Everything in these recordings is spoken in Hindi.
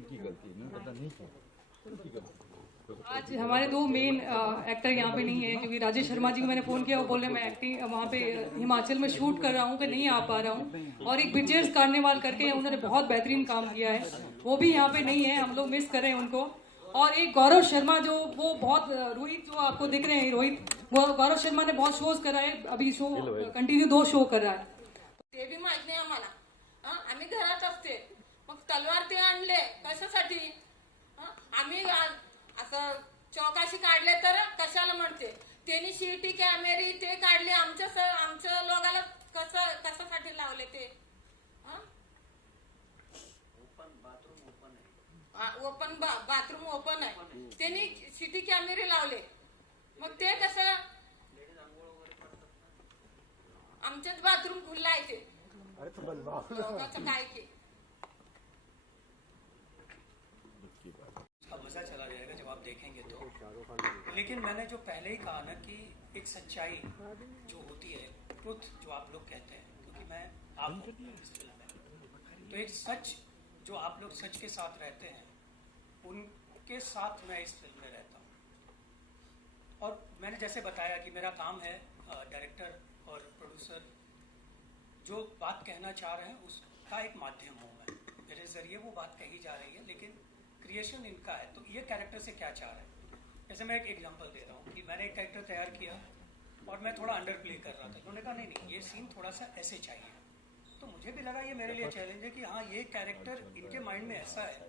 इनकी गलती है, इन्होंने पता नहीं किया, इनकी गलती। आज हमारे दो मेन एक्टर यहाँ पे नहीं है, क्योंकि राजेश शर्मा जी को मैंने फ़ोन किया, वो बोल रहे मैं एक्टिंग वहाँ पे हिमाचल में शूट कर रहा हूँ कि नहीं आ पा रहा हूँ। और एक ब्रिजेश कार्निवाल करके उन्होंने बहुत बेहतरीन काम किया है, वो भी यहाँ पे नहीं है, हम लोग मिस कर रहे हैं उनको। और एक गौरव शर्मा जो वो बहुत रोहित जो आपको दिख रहे हैं, रोहित वो गौरव शर्मा ने बहुत शोज करा है, अभी शो कंटिन्यू 2 शो कर रहा है। ते बी माहित नाही आम्हाला। आम्ही घरात असते, मग तलवार ते आणले कशासाठी? आम्ही असं चौकाशी काढले तर कशाला म्हणते? त्यांनी सीटी कॅमेरे ते काढले, आमच्या लोकाला कशासाठी लावले ते? ओपन बाथरूम ओपन आहे, त्यांनी सीटी कॅमेरे लावले, मग ते कसं? आमच्याच बाथरूम खुल्ला आहे ते, लोकांचं काय के? मजा चला जाएगा जब आप देखेंगे तो। लेकिन मैंने जो पहले ही कहा ना कि एक सच्चाई जो होती है, ट्रुथ जो आप लोग कहते हैं, क्योंकि मैं आप इस फिल्म में तो एक सच जो आप लोग सच के साथ रहते हैं, उनके साथ मैं इस फिल्म में रहता हूँ। और मैंने जैसे बताया कि मेरा काम है डायरेक्टर और प्रोड्यूसर जो बात कहना चाह रहे हैं उसका एक माध्यम हूँ मैं, मेरे जरिए वो बात कही जा रही है, लेकिन क्रिएशन इनका है। तो ये कैरेक्टर से क्या चाह रहे हैं? जैसे मैं एक एग्जांपल दे रहा हूँ कि मैंने एक कैरेक्टर तैयार किया और मैं थोड़ा अंडर प्ले कर रहा था, उन्होंने कहा नहीं ये सीन थोड़ा सा ऐसे चाहिए। तो मुझे भी लगा ये मेरे लिए चैलेंज है कि हाँ ये कैरेक्टर इनके माइंड में ऐसा है,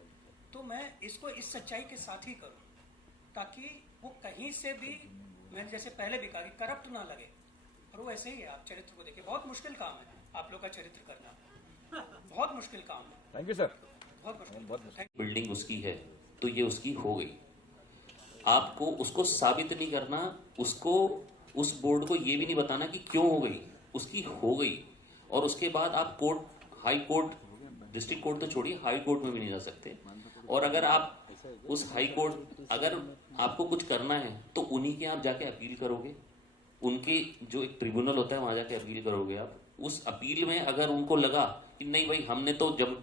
तो मैं इसको इस सच्चाई के साथ ही करूँ, ताकि वो कहीं से भी, मैंने जैसे पहले भी कहा कि करप्ट ना लगे। और वो ऐसे ही है, आप चरित्र को देखिए, बहुत मुश्किल काम है आप लोग का चरित्र करना, बहुत मुश्किल काम है। Thank you sir. बिल्डिंग उसकी है तो ये उसकी हो गई, आपको उसको साबित नहीं करना, उसको उस बोर्ड को ये भी नहीं बताना कि क्यों हो गई, उसकी हो गई। और उसके बाद आप court, high court, district court तो छोड़िए, हाई कोर्ट में भी नहीं जा सकते। और अगर आप उस हाई कोर्ट, अगर आपको कुछ करना है तो उन्हीं के आप जाके अपील करोगे, उनके जो एक ट्रिब्यूनल होता है वहां जाके अपील करोगे आप। उस अपील में अगर उनको लगा कि नहीं भाई हमने तो जब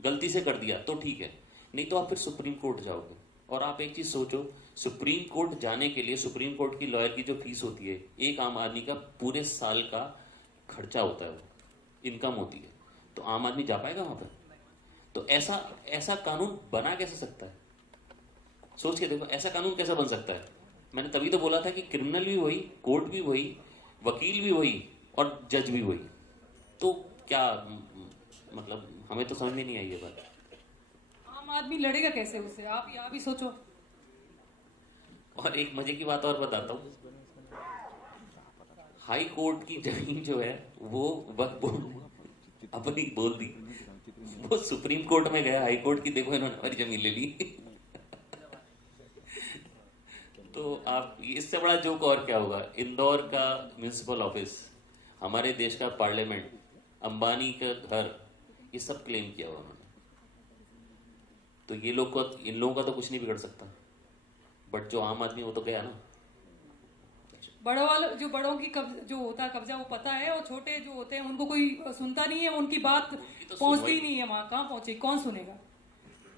गलती से कर दिया तो ठीक है, नहीं तो आप फिर सुप्रीम कोर्ट जाओगे। और आप एक चीज सोचो, सुप्रीम कोर्ट जाने के लिए सुप्रीम कोर्ट की लॉयर की जो फीस होती है, एक आम आदमी का पूरे साल का खर्चा होता है, वो इनकम होती है, तो आम आदमी जा पाएगा वहां पर? तो ऐसा कानून बना कैसे सकता है? सोच के देखो, ऐसा कानून कैसे बन सकता है? मैंने तभी तो बोला था कि क्रिमिनल भी वही, कोर्ट भी वही, वकील भी वही और जज भी वही। तो क्या मतलब, हमें तो समझ में नहीं आई ये बात। आम आदमी लड़ेगा कैसे उससे, आप यहाँ भी सोचो। और एक मजे की बात और बताता हूँ, हाई कोर्ट की जमीन जो है वो अपनी बोल दी, वो सुप्रीम कोर्ट में गया, हाई कोर्ट की देखो इन्होंने हमारी जमीन ले ली। तो आप इससे बड़ा जोक और क्या होगा? इंदौर का म्युनिसिपल ऑफिस, हमारे देश का पार्लियामेंट, अंबानी का घर, ये सब क्लेम किया हुआ उन्होंने। तो ये लोग को, इन लोगों का तो कुछ नहीं बिगड़ सकता, बट जो आम आदमी वो तो गया ना। बड़ों वाले जो बड़ों की जो होता है कब्जा वो पता है, और छोटे जो होते हैं उनको कोई सुनता नहीं है, उनकी बात तो पहुंचती नहीं है वहां, कहाँ पहुंचे, कौन सुनेगा?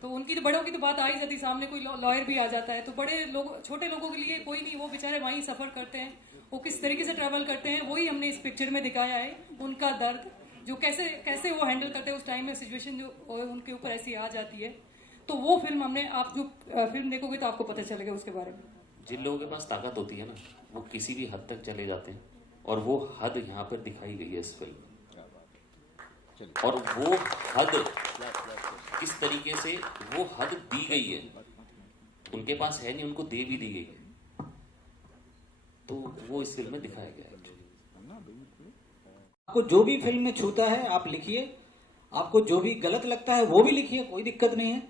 तो उनकी तो बड़ों की तो बात आ ही जाती, सामने कोई लॉयर भी आ जाता है, तो बड़े लोग, छोटे लोगों के लिए कोई नहीं, वो बेचारे वहीं सफर करते हैं, वो किस तरीके से ट्रैवल करते हैं, वही हमने इस पिक्चर में दिखाया है, उनका दर्द जो कैसे वो हैंडल करते हैं उस टाइम में, सिचुएशन जो उनके ऊपर ऐसी आ जाती है। तो वो फिल्म हमने, आप जो फिल्म देखोगे तो आपको पता चलेगा उसके बारे में। जिन लोगों के पास ताकत होती है ना, वो किसी भी हद तक चले जाते हैं, और वो हद यहाँ पर दिखाई गई है इस फिल्म में। और वो हद किस तरीके से वो हद दी गई है, उनके पास है नहीं, उनको दे भी दी गई है, तो वो इस फिल्म में दिखाया गया है। आपको जो भी फिल्म में छूता है आप लिखिए, आपको जो भी गलत लगता है वो भी लिखिए, कोई दिक्कत नहीं है,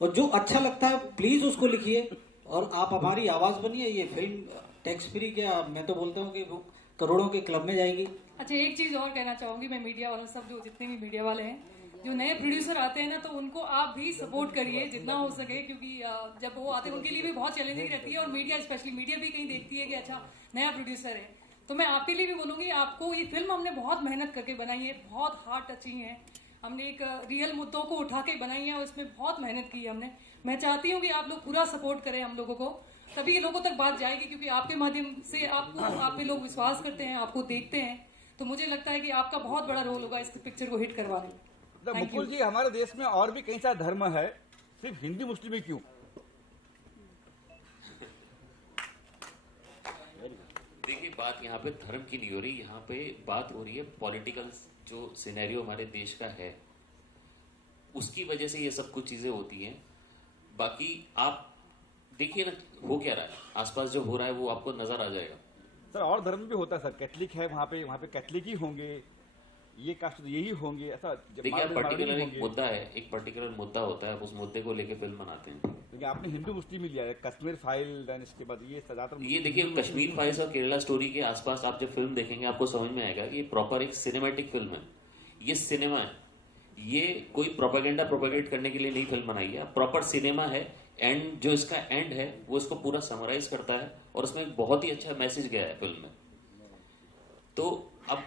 और जो अच्छा लगता है प्लीज उसको लिखिए, और आप हमारी आवाज बनिए। ये फिल्म टैक्स फ्री के, मैं तो बोलता हूँ कि वो करोड़ों के क्लब में जाएगी। अच्छा, एक चीज और कहना चाहूंगी मैं, मीडिया वाले सब, जो जितने भी मीडिया वाले हैं, जो नए प्रोड्यूसर आते हैं ना, तो उनको आप भी सपोर्ट करिए जितना हो सके, क्योंकि जब वो आते हैं उनके लिए भी बहुत चैलेंजिंग रहती है, और मीडिया, स्पेशली मीडिया भी कहीं देखती है कि अच्छा नया प्रोड्यूसर है। तो मैं आपके लिए भी बोलूंगी, आपको ये फिल्म हमने बहुत मेहनत करके बनाई है, बहुत हार्ट टचिंग है, हमने एक रियल मुद्दों को उठा के बनाई है और इसमें बहुत मेहनत की है हमने। मैं चाहती हूँ कि आप लोग पूरा सपोर्ट करें हम लोगों को, तभी ये लोगों तक बात जाएगी, क्योंकि आपके माध्यम से आप पे लोग विश्वास करते हैं, आपको देखते हैं, तो मुझे लगता है कि आपका बहुत बड़ा रोल होगा इस पिक्चर को हिट करवाने में। तो मुकुल जी, हमारे देश में और भी कई सारे धर्म है, सिर्फ हिंदू मुस्लिम ही क्यों? देखिए, बात यहाँ पे धर्म की नहीं हो रही, यहाँ पे बात हो रही है पॉलिटिकल जो सिनेरियो हमारे देश का है, उसकी वजह से ये सब कुछ चीजें होती हैं। बाकी आप देखिए ना हो क्या रहा है, आसपास जो हो रहा है वो आपको नजर आ जाएगा। सर और धर्म भी होता है सर, कैथलिक है वहाँ पे कैथलिक ही होंगे, ये कास्ट यही होंगे, ऐसा देखिए पर्टिकुलर एक मुद्दा है, एक पर्टिकुलर मुद्दा होता है, उस मुद्दे को लेके फिल्म बनाते हैं। क्योंकि आपने हिंदू मुस्लिम ही लिया है, कश्मीर फाइल, देन इसके बाद ये ज्यादातर ये देखिए कश्मीर फाइल्स और केरला स्टोरी के आसपास आप जब फिल्म देखेंगे आपको समझ में आएगा कि ये प्रॉपर एक सिनेमैटिक फिल्म है, ये सिनेमा है, ये कोई प्रोपेगेंडा प्रोपेगेट करने के लिए नहीं फिल्म बनाई है, प्रॉपर सिनेमा है। एंड जो इसका एंड है वो इसको पूरा समराइज करता है और उसमें एक बहुत ही अच्छा मैसेज गया है फिल्म में। तो अब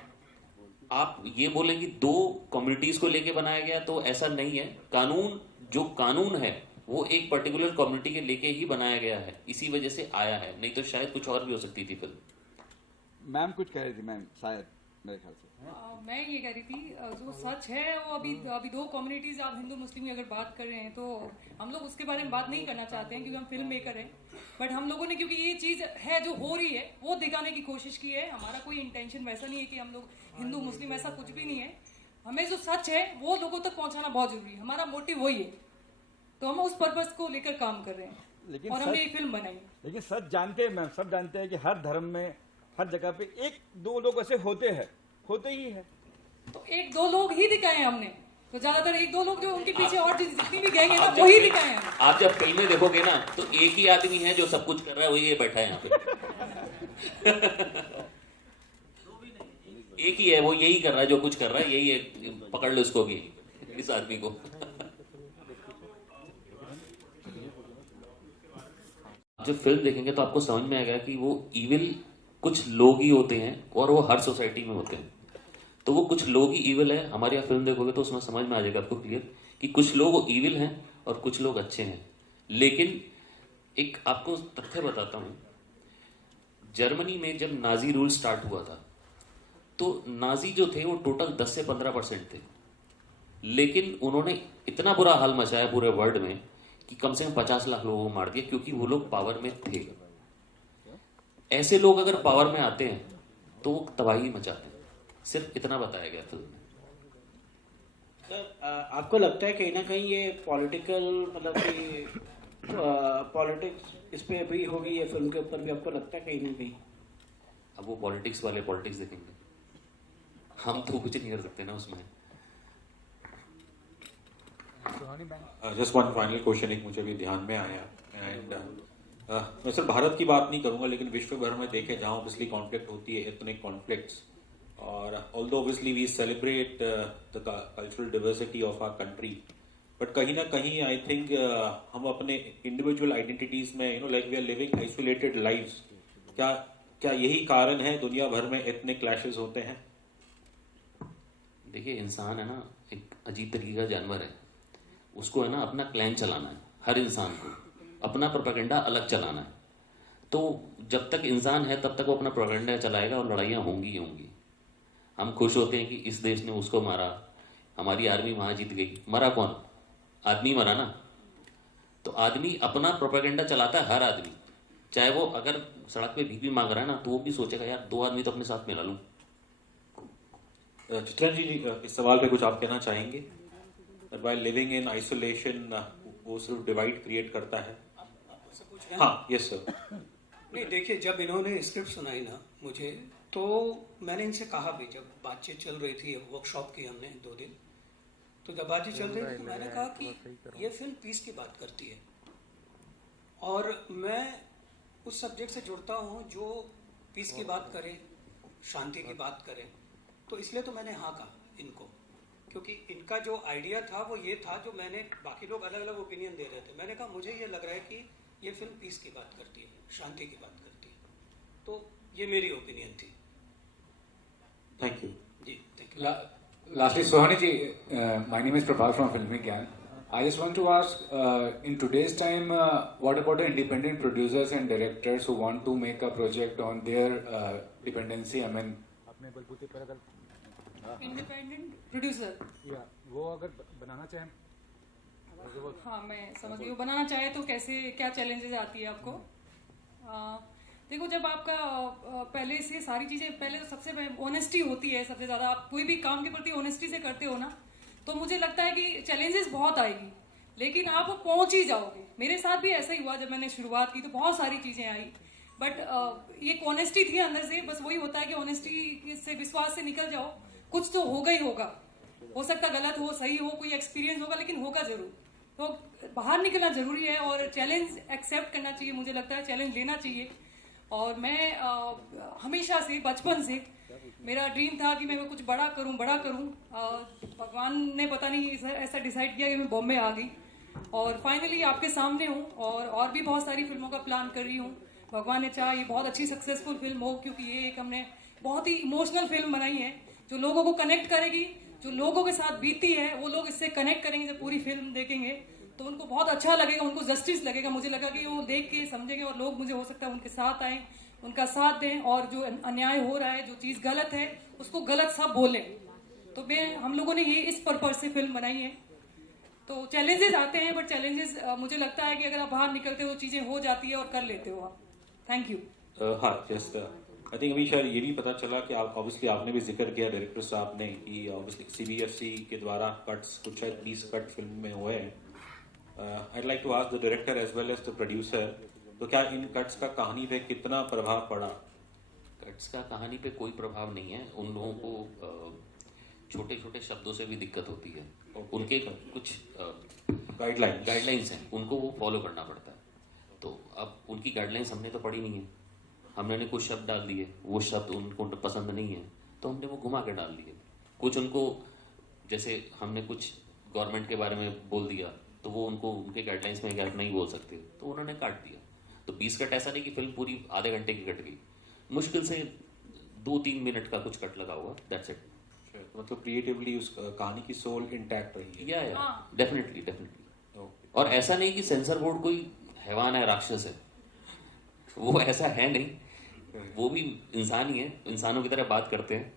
आप ये बोलें कि दो कम्युनिटीज को लेके बनाया गया, तो ऐसा नहीं है। कानून जो कानून है वो एक पर्टिकुलर कम्युनिटी के लेके ही बनाया गया है, इसी वजह से आया है, नहीं तो शायद कुछ और भी हो सकती थी फिल्म। मैम कुछ कह रही थी मैम, शायद मेरे ख्याल से। मैं ये कह रही थी जो सच है वो अभी दो कम्युनिटीज, आप हिंदू मुस्लिम की अगर बात कर रहे हैं तो हम लोग उसके बारे में बात नहीं करना चाहते हैं क्योंकि हम फिल्म मेकर हैं। बट हम लोगों ने क्योंकि ये चीज़ है जो हो रही है वो दिखाने की कोशिश की है। हमारा कोई इंटेंशन वैसा नहीं है कि हम लोग हिंदू मुस्लिम, ऐसा कुछ भी नहीं है। हमें जो सच है वो लोगों तक पहुंचाना बहुत जरूरी है, हमारा मोटिव वही है, तो हम उस पर्पस को लेकर काम कर रहे हैं और हमने एक फिल्म बनाई। लेकिन सच जानते हैं मैम, सब जानते हैं कि हर धर्म में हर जगह पे एक दो लोग ऐसे होते हैं, होते ही है। तो एक दो लोग ही दिखाए हमने, तो ज्यादातर एक दो लोग जो उनके पीछे और जितनी भी गैंग है ना वही दिखाए हैं। आप जब फिल्में देखोगे ना तो एक ही आदमी है जो सब कुछ कर रहा है, वही ये बैठा है यहाँ पे एक ही है, वो यही कर रहा है जो कुछ कर रहा है, यही है, पकड़ लो इसको भी, इस आदमी को। जब फिल्म देखेंगे तो आपको समझ में आएगा कि वो इविल कुछ लोग ही होते हैं और वो हर सोसाइटी में होते हैं। तो वो कुछ लोग ही इविल है, हमारे यहाँ फिल्म देखोगे तो उसमें समझ में आ जाएगा आपको क्लियर कि कुछ लोग इविल हैं और कुछ लोग अच्छे हैं। लेकिन एक आपको तथ्य बताता हूं, जर्मनी में जब नाजी रूल स्टार्ट हुआ था तो नाजी जो थे वो टोटल 10 से 15% थे, लेकिन उन्होंने इतना बुरा हाल मचाया पूरे वर्ल्ड में कि कम से कम 50 लाख लोगों को मार दिया, क्योंकि वो लोग पावर में थे। ऐसे लोग अगर पावर में आते हैं तो वो तबाही मचाते हैं। सिर्फ इतना बताया गया फिल्म में। सर आपको लगता है कहीं ना कहीं ये पॉलिटिकल, मतलब कि पॉलिटिक्स इस पे भी होगी, ये फिल्म के ऊपर भी आपको लगता है कहीं ना कहीं? अब वो पॉलिटिक्स वाले पॉलिटिक्स देखेंगे, हम तो कुछ नहीं कर सकते ना उसमें। जस्ट वन फाइनल क्वेश्चन एक मुझे भी ध्यान में आया, एंड मैं सिर्फ भारत की बात नहीं करूंगा लेकिन विश्व भर में देखे जहां ऑब्वियसली कॉन्फ्लिक्ट होती है, एथनिक कॉन्फ्लिक्ट्स, और although obviously we celebrate the cultural diversity of our country, but कहीं ना कहीं आई थिंक हम अपने इंडिविजुअल आइडेंटिटीज में like we are living isolated lives. क्या यही कारण है दुनिया भर में एथनिक क्लैशेस होते हैं? देखिए इंसान है ना एक अजीब तरीके का जानवर है, उसको है ना अपना क्लैन चलाना है, हर इंसान को अपना प्रोपेगेंडा अलग चलाना है। तो जब तक इंसान है तब तक वो अपना प्रोपेगेंडा चलाएगा और लड़ाइयाँ होंगी ही होंगी। हम खुश होते हैं कि इस देश ने उसको मारा, हमारी आर्मी वहां जीत गई, मरा कौन? आदमी मरा ना। तो आदमी अपना प्रोपेगेंडा चलाता है, हर आदमी, चाहे वो अगर सड़क पे भीख भी मांग रहा है ना तो वो भी सोचेगा यार 2 आदमी तो अपने साथ मिला लूं। चित्रन जी इस सवाल पे कुछ आप कहना चाहेंगे? While living in isolation वो सिर्फ डिवाइड क्रिएट करता है। हाँ, यस सर। नहीं देखिए, जब इन्होंने स्क्रिप्ट सुनाई ना मुझे, तो मैंने इनसे कहा भी, जब बातचीत चल रही थी, वर्कशॉप की हमने 2 दिन, तो जब बातचीत चल रही थी तो मैंने कहा कि ये फिल्म पीस की बात करती है और मैं उस सब्जेक्ट से जुड़ता हूँ जो पीस की बात करे, शांति की बात करे, तो इसलिए तो मैंने हाँ कहा इनको, क्योंकि इनका जो आइडिया था वो ये था, जो मैंने, बाकी लोग अलग अलग ओपिनियन दे रहे थे, मैंने कहा मुझे ये लग रहा है कि ये फिल्म पीस की बात करती है, शांति की बात करती है, तो ये मेरी ओपिनियन थी। Thank you ji, thank you. Lastly, Sohani ji, my name is Prabhal from Filmi Gyan. I just want to ask, in today's time, what about the independent producers and directors who want to make a project on their dependency? I mean, independent producer, वो अगर बनाना चाहें, हाँ मैं समझ गई, वो बनाना चाहे तो कैसे, क्या चैलेंजेस आती है आपको? देखो, जब आपका पहले से सारी चीज़ें, पहले तो सबसे ऑनेस्टी होती है सबसे ज़्यादा, आप कोई भी काम के प्रति ऑनेस्टी से करते हो ना, तो मुझे लगता है कि चैलेंजेस बहुत आएगी, लेकिन आप पहुंच ही जाओगे। मेरे साथ भी ऐसा ही हुआ, जब मैंने शुरुआत की तो बहुत सारी चीज़ें आई, बट ये ऑनेस्टी थी अंदर से। बस वही होता है कि ऑनेस्टी से, विश्वास से निकल जाओ, कुछ तो होगा ही होगा। हो सकता गलत हो, सही हो, कोई एक्सपीरियंस होगा, लेकिन होगा जरूर। तो बाहर निकलना जरूरी है और चैलेंज एक्सेप्ट करना चाहिए। मुझे लगता है चैलेंज लेना चाहिए। और मैं हमेशा से, बचपन से मेरा ड्रीम था कि मैं कुछ बड़ा करूं, बड़ा करूं। भगवान ने पता नहीं ऐसा डिसाइड किया कि मैं बॉम्बे आ गई और फाइनली आपके सामने हूं और भी बहुत सारी फिल्मों का प्लान कर रही हूं। भगवान ने चाहा ये बहुत अच्छी सक्सेसफुल फिल्म हो, क्योंकि ये एक हमने बहुत ही इमोशनल फिल्म बनाई है जो लोगों को कनेक्ट करेगी। जो लोगों के साथ बीती है वो लोग इससे कनेक्ट करेंगे। जब पूरी फिल्म देखेंगे तो उनको बहुत अच्छा लगेगा, उनको जस्टिस लगेगा। मुझे लगा कि वो देख के समझेंगे और लोग, मुझे हो सकता है उनके साथ आए, उनका साथ दें और जो अन्याय हो रहा है, जो चीज़ गलत है, उसको गलत सब बोलें। तो हम लोगों ने ये इस पर्पज से फिल्म बनाई है। तो चैलेंजेस आते हैं, बट चैलेंजेस मुझे लगता है कि अगर आप बाहर निकलते हो चीज़ें हो जाती है और कर लेते हो आप। Thank you. हाँ, जस्ट आई थिंक अभी शायद ये भी पता चला कि आप ऑब्वियसली आपने भी जिक्र किया डायरेक्टर साहब ने कि ऑब्वियसली CBFC के द्वारा कट्स, कुछ शायद 20 कट फिल्म में हुए हैं। I'd like to ask the director as well as the producer, तो क्या इन कट्स का कहानी पे कितना प्रभाव पड़ा? कट्स का कहानी पे कोई प्रभाव नहीं है। उन लोगों को छोटे छोटे शब्दों से भी दिक्कत होती है। उनके कुछ गाइडलाइंस हैं, उनको वो फॉलो करना पड़ता है। तो अब उनकी गाइडलाइंस हमने तो पढ़ी नहीं है, हमने कुछ शब्द डाल दिए, वो शब्द उनको पसंद नहीं है तो हमने वो घुमा के डाल दिए। कुछ उनको, जैसे हमने कुछ गवर्नमेंट के बारे में बोल दिया तो वो उनको उनके गाइडलाइंस में नहीं बोल सकते, तो उन्होंने काट दिया। तो 20 कट ऐसा नहीं कि फिल्म पूरी आधे घंटे की कट गई, मुश्किल से 2-3 मिनट का कुछ कट लगा हुआ, दैट्स इट। मतलब क्रिएटिवली उस कहानी की सोल इंटैक्ट रही है। या डेफिनेटली। और ऐसा नहीं कि सेंसर बोर्ड कोई हैवान है, राक्षस है, वो ऐसा है नहीं। वो भी इंसान ही है, इंसानों की तरह बात करते हैं,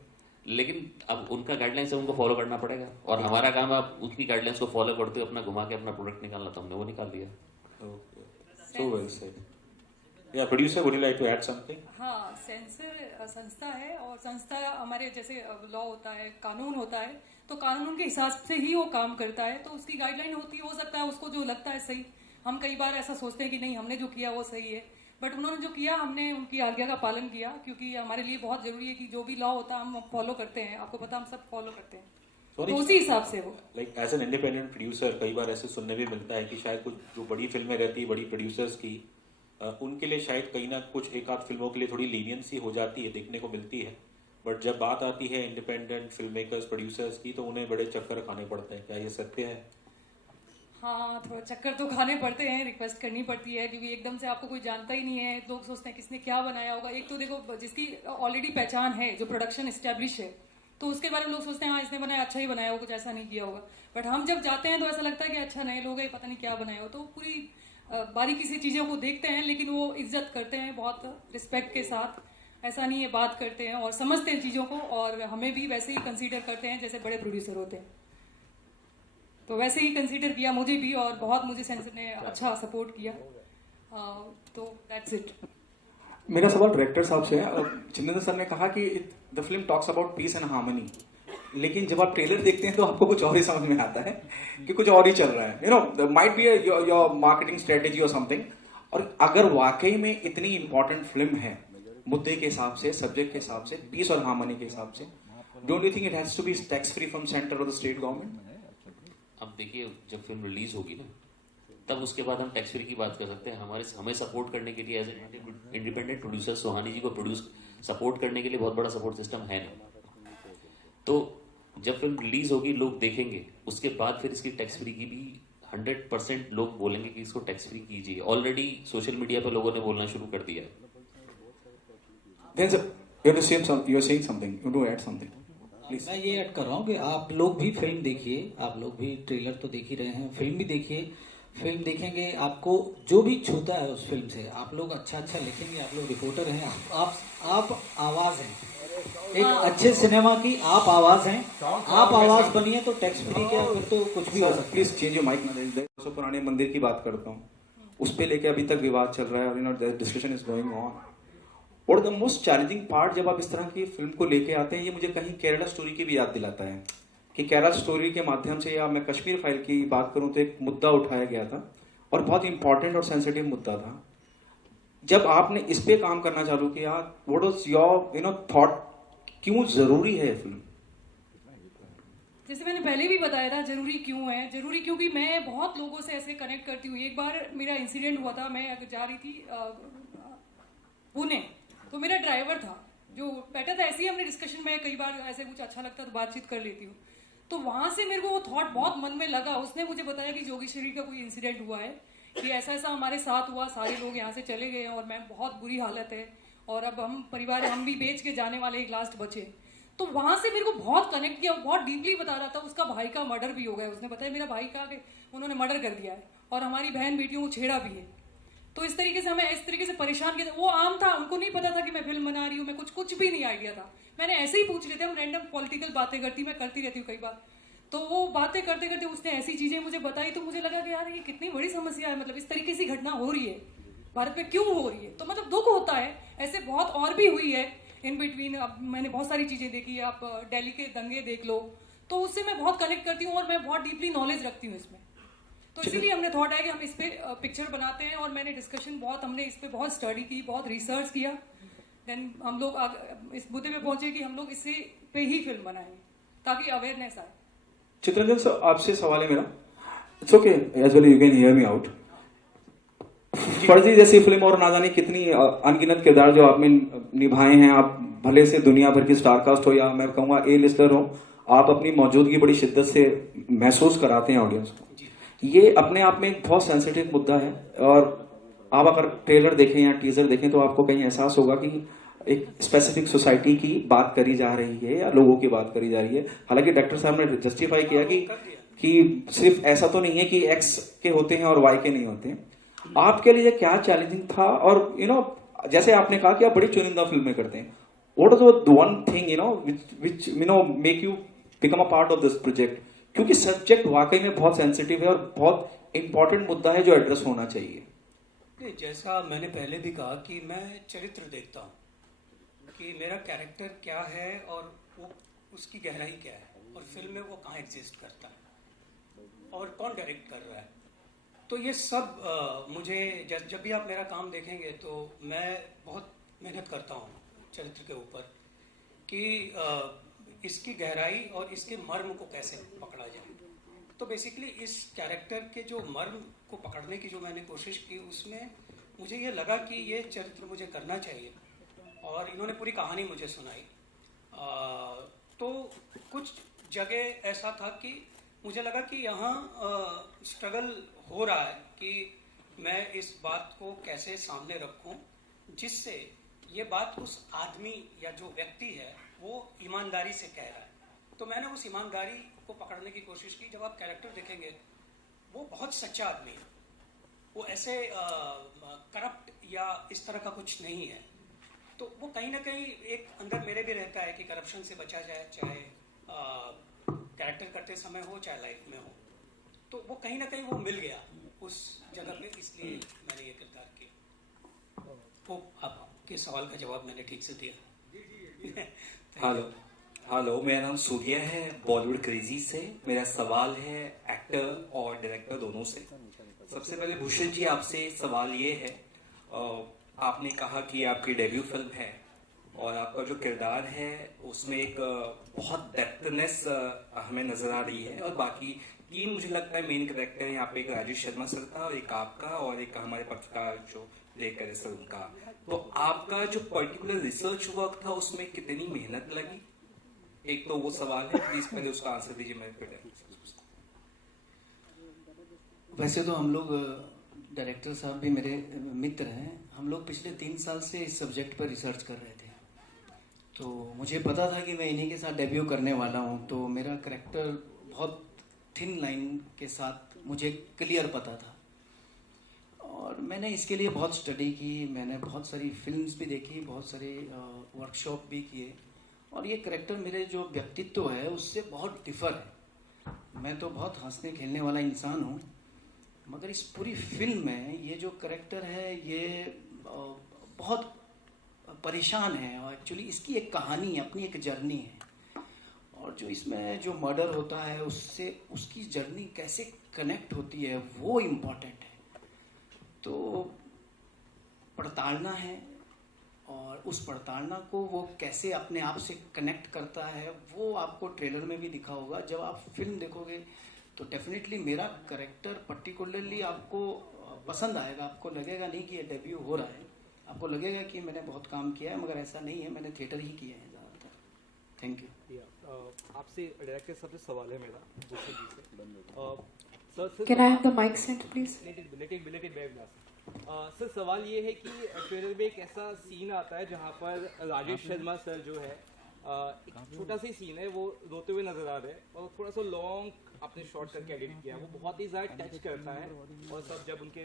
लेकिन अब उनका गाइडलाइंस है, उनको फॉलो करना पड़ेगा। और हमारा काम है आप उनकी गाइडलाइंस को फॉलो करते हो, अपना घुमा के अपना प्रोडक्ट निकालना, तो हमने वो निकाल दिया। So well said. Yeah, producer, would you like to add something? हाँ, सेंसर संस्था है और संस्था हमारे जैसे लॉ होता है, कानून होता है, तो कानून के हिसाब से ही वो काम करता है। तो उसकी गाइडलाइन होती है, हो सकता है उसको जो लगता है सही, हम कई बार ऐसा सोचते हैं कि नहीं हमने जो किया वो सही है, बट उन्होंने जो किया हमने उनकी आज्ञा का पालन किया, क्योंकि हमारे लिए बहुत जरूरी है कि जो भी लॉ होता है हम फॉलो करते हैं। आपको पता, हम सब फॉलो करते हैं, तो उसी हिसाब से वो। Like as an independent producer कई बार ऐसे सुनने भी मिलता है कि शायद कुछ जो बड़ी फिल्में रहती है बड़ी प्रोड्यूसर्स की, उनके लिए शायद कहीं ना कुछ एक आध फिल्मों के लिए थोड़ी लीनियंसी हो जाती है, देखने को मिलती है, बट जब बात आती है इंडिपेंडेंट फिल्म मेकर्स, प्रोड्यूसर्स की, तो उन्हें बड़े चक्कर खाने पड़ते हैं। क्या ये सत्य है? हाँ, थोड़ा चक्कर तो खाने पड़ते हैं, रिक्वेस्ट करनी पड़ती है, क्योंकि एकदम से आपको कोई जानता ही नहीं है। लोग सोचते हैं किसने क्या बनाया होगा। एक तो देखो, जिसकी ऑलरेडी पहचान है, जो प्रोडक्शन एस्टेब्लिश है, तो उसके बारे में लोग सोचते हैं हाँ इसने बनाया, अच्छा ही बनाया हो, कुछ ऐसा नहीं किया होगा। बट हम जब जाते हैं तो ऐसा लगता है कि अच्छा नए लोग हैं, पता नहीं क्या बनाया हो। तो पूरी बारीकी से चीज़ों को देखते हैं, लेकिन वो इज्जत करते हैं बहुत रिस्पेक्ट के साथ। ऐसा नहीं है, बात करते हैं और समझते हैं चीज़ों को, और हमें भी वैसे ही कंसीडर करते हैं जैसे बड़े प्रोड्यूसर होते हैं। तो वैसे ही कंसीडर किया मुझे भी, और बहुत मुझे सेंसर ने अच्छा सपोर्ट किया। तो दैट्स इट। मेरा सवाल डायरेक्टर साहब से है। चिन्नद सर ने कहा कि the film talks about piece and harmony, लेकिन जब आप ट्रेलर देखते हैं तो आपको कुछ और ही समझ में आता है कि कुछ और ही चल रहा है। You know, might be your marketing strategy और समथिंग। और अगर वाकई में इतनी इंपॉर्टेंट फिल्म है मुद्दे के हिसाब से, सब्जेक्ट के हिसाब से, पीस और हार्मनी के हिसाब से, don't you think it has to be tax free from centre और द स्टेट गवर्नमेंट? अब देखिए, जब फिल्म रिलीज होगी ना, तब उसके बाद हम टैक्स फ्री की बात कर सकते हैं। हमें सपोर्ट करने के लिए एज इंडिपेंडेंट प्रोड्यूसर सोहानी जी को सपोर्ट करने के लिए बहुत बड़ा सपोर्ट सिस्टम है नहीं। तो जब फिल्म रिलीज होगी, लोग देखेंगे, उसके बाद फिर इसकी टैक्स फ्री की भी 100% लोग बोलेंगे कि इसको टैक्स फ्री कीजिए। ऑलरेडी सोशल मीडिया पर लोगों ने बोलना शुरू कर दिया है। Then sir, you are saying something. You want to add something? Please. मैं ये ऐड कर रहा हूँ कि आप लोग भी फिल्म देखिए, आप लोग भी ट्रेलर तो देख ही रहे हैं, फिल्म भी देखिए। फिल्म देखेंगे, आपको जो भी छूता है उस फिल्म से, आप लोग अच्छा अच्छा लिखेंगे, आप लोग रिपोर्टर हैं, आप आवाज़ हैं, एक अच्छे सिनेमा की आप आवाज़ हैं, आप आवाज़ बनिए तो टैक्स फ्री क्या, फिर तो कुछ भी हो सकता है। प्लीज चेंज योर माइक ना दे। सो पुराने मंदिर की बात करता हूँ, उस पे लेके अभी तक विवाद चल रहा है और you know discussion is going on. और द मोस्ट चैलेंजिंग पार्ट जब आप इस तरह की फिल्म को लेके आते हैं, ये मुझे कहीं केरला स्टोरी की भी याद दिलाता है कि केरला स्टोरी के माध्यम से, या मैं कश्मीर फाइल की बात करूं तो एक मुद्दा उठाया गया था और बहुत इंपॉर्टेंट और सेंसिटिव मुद्दा था। जब आपने इस पे काम करना चालू किया, व्हाट वाज योर थॉट, क्यों जरूरी है फिल्म? जैसे मैंने पहले भी बताया था, जरूरी क्यों है, जरूरी क्योंकि मैं बहुत लोगों से ऐसे कनेक्ट करती हूँ। एक बार मेरा इंसिडेंट हुआ था, मैं जा रही थी पुणे, तो मेरा ड्राइवर था जो बैठा था, ऐसे ही हमने डिस्कशन में कई बार ऐसे कुछ अच्छा लगता तो बातचीत कर लेती हूँ, तो वहां से मेरे को वो थॉट बहुत मन में लगा। उसने मुझे बताया कि जोगेश्वरी का कोई इंसिडेंट हुआ है, कि ऐसा ऐसा हमारे साथ हुआ, सारे लोग यहाँ से चले गए और मैं बहुत बुरी हालत है, और अब हम परिवार हम भी बेच के जाने वाले, एक लास्ट बचे। तो वहां से मेरे को बहुत कनेक्ट किया, बहुत डीपली बता रहा था। उसका भाई का मर्डर भी हो गया, उसने बताया मेरा भाई का उन्होंने मर्डर कर दिया है और हमारी बहन बेटियों को छेड़ा भी है। तो इस तरीके से हमें इस तरीके से परेशान किया। वो आम था, उनको नहीं पता था कि मैं फिल्म बना रही हूँ, मैं कुछ भी नहीं आइडिया था। मैंने ऐसे ही पूछ लेते, हम रैंडम पॉलिटिकल बातें मैं करती रहती हूँ कई बार। तो वो बातें करते करते उसने ऐसी चीजें मुझे बताई, तो मुझे लगा कि यार ये कितनी बड़ी समस्या है, मतलब इस तरीके से घटना हो रही है भारत में, क्यों हो रही है। तो मतलब दुख होता है। ऐसे बहुत और भी हुई है इन बिटवीन। अब मैंने बहुत सारी चीजें देखी है, आप दिल्ली के दंगे देख लो, तो उससे मैं बहुत कनेक्ट करती हूँ और मैं बहुत डीपली नॉलेज रखती हूँ इसमें। तो इसीलिए हमने थॉट है कि हम इस पे पिक्चर बनाते हैं, और मैंने डिस्कशन हमने इस पे बहुत स्टडी की, बहुत रिसर्च किया। देन हम लोग इस मुद्दे पे पहुंचे कि हम लोग इसे पे ही फिल्म बनाएंगे ताकि अवेयरनेस आए। चित्रंजन सर, आपसे सवाल है मेरा। It's okay, as well you can hear me out. Farzi जैसी फिल्म और ना जाने कितनी अनगिनत किरदार जो आपने निभाए हैं, आप भले से दुनिया भर की स्टारकास्ट हो या मैं कहूंगा ए लिस्टर हो, आप अपनी मौजूदगी बड़ी शिद्दत से महसूस कराते हैं ऑडियंस को। ये अपने आप में एक बहुत सेंसिटिव मुद्दा है, और आप अगर ट्रेलर देखें या टीजर देखें तो आपको कहीं एहसास होगा कि एक स्पेसिफिक सोसाइटी की बात करी जा रही है या लोगों की बात करी जा रही है। हालांकि डॉक्टर साहब ने जस्टिफाई किया कि सिर्फ ऐसा तो नहीं है कि एक्स के होते हैं और वाई के नहीं होते हैं। आपके लिए क्या चैलेंजिंग था? और जैसे आपने कहा कि आप बड़ी चुनिंदा फिल्में करते हैं, what is the one thing which make you become a part of this project? क्योंकि सब्जेक्ट वाकई में बहुत सेंसिटिव है और बहुत इंपॉर्टेंट मुद्दा है जो एड्रेस होना चाहिए। जैसा मैंने पहले भी कहा कि मैं चरित्र देखता हूँ कि मेरा कैरेक्टर क्या है और वो उसकी गहराई क्या है और फिल्म में वो कहाँ एग्जिस्ट करता है और कौन डायरेक्ट कर रहा है। तो ये सब मुझे जब भी आप मेरा काम देखेंगे तो मैं बहुत मेहनत करता हूँ चरित्र के ऊपर कि इसकी गहराई और इसके मर्म को कैसे पकड़ा जाए। तो बेसिकली इस कैरेक्टर के जो मर्म को पकड़ने की जो मैंने कोशिश की, उसमें मुझे ये लगा कि ये चरित्र मुझे करना चाहिए, और इन्होंने पूरी कहानी मुझे सुनाई। तो कुछ जगह ऐसा था कि मुझे लगा कि यहाँ स्ट्रगल हो रहा है कि मैं इस बात को कैसे सामने रखूं जिससे ये बात उस आदमी या जो व्यक्ति है वो ईमानदारी से कह रहा है। तो मैंने उस ईमानदारी को पकड़ने की कोशिश की। जब आप कैरेक्टर देखेंगे वो बहुत सच्चा आदमी है, वो ऐसे करप्ट या इस तरह का कुछ नहीं है। तो वो कहीं ना कहीं एक अंदर मेरे भी रहता है कि करप्शन से बचा जाए, चाहे कैरेक्टर करते समय हो चाहे लाइफ में हो। तो वो कहीं ना कहीं वो मिल गया उस जगह पे, इसलिए मैंने ये किरदार किया। वो आपके सवाल का जवाब मैंने ठीक से दिया। हेलो, मेरा नाम सूर्या है, बॉलीवुड क्रेजी से। मेरा सवाल है एक्टर और डायरेक्टर दोनों से। सबसे पहले भूषण जी, आपसे सवाल ये है, आपने कहा कि आपकी डेब्यू फिल्म है और आपका जो किरदार है उसमें एक बहुत डेप्थनेस हमें नजर आ रही है, और बाकी तीन मुझे लगता है मेन कैरेक्टर है यहाँ पे, एक राजेश शर्मा सर का और एक आपका और एक हमारे पत्रकार जो लेकर है सर उनका। तो आपका जो पर्टिकुलर रिसर्च वर्क था उसमें कितनी मेहनत लगी? एक तो वो सवाल है, प्लीज पहले उसका आंसर दीजिए। मैं वैसे तो हम लोग, डायरेक्टर साहब भी मेरे मित्र हैं, हम लोग पिछले 3 साल से इस सब्जेक्ट पर रिसर्च कर रहे थे। तो मुझे पता था कि मैं इन्हीं के साथ डेब्यू करने वाला हूँ, तो मेरा करेक्टर बहुत थिन लाइन के साथ मुझे क्लियर पता था। और मैंने इसके लिए बहुत स्टडी की, मैंने बहुत सारी फिल्म्स भी देखी, बहुत सारे वर्कशॉप भी किए, और ये करेक्टर मेरे जो व्यक्तित्व है उससे बहुत डिफर है। मैं तो बहुत हंसने खेलने वाला इंसान हूँ, मगर इस पूरी फिल्म में ये जो करेक्टर है ये बहुत परेशान है, और एक्चुअली इसकी एक कहानी, अपनी एक जर्नी है, और जो इसमें जो मर्डर होता है उससे उसकी जर्नी कैसे कनेक्ट होती है वो इम्पोर्टेंट है। तो पड़तालना है, और उस पड़तालना को वो कैसे अपने आप से कनेक्ट करता है वो आपको ट्रेलर में भी दिखा होगा। जब आप फिल्म देखोगे तो डेफिनेटली मेरा करेक्टर पर्टिकुलरली आपको पसंद आएगा। आपको लगेगा नहीं कि ये डेब्यू हो रहा है, आपको लगेगा कि मैंने बहुत काम किया है, मगर ऐसा नहीं है, मैंने थिएटर ही किया है ज़्यादातर। Thank you. आपसे डायरेक्टर सबसे सवाल है मेरा Can I have the mic sent, please? Sir सवाल ये है कि ट्रेलर में एक ऐसा सीन आता है जहाँ पर राजेश शर्मा सर जो है एक छोटा सा सीन है, वो रोते हुए नजर आ रहे हैं, और थोड़ा सा लॉन्ग आपने शॉर्ट करके एडिट किया, वो बहुत ही ज़्यादा टच करता है, और सब जब उनके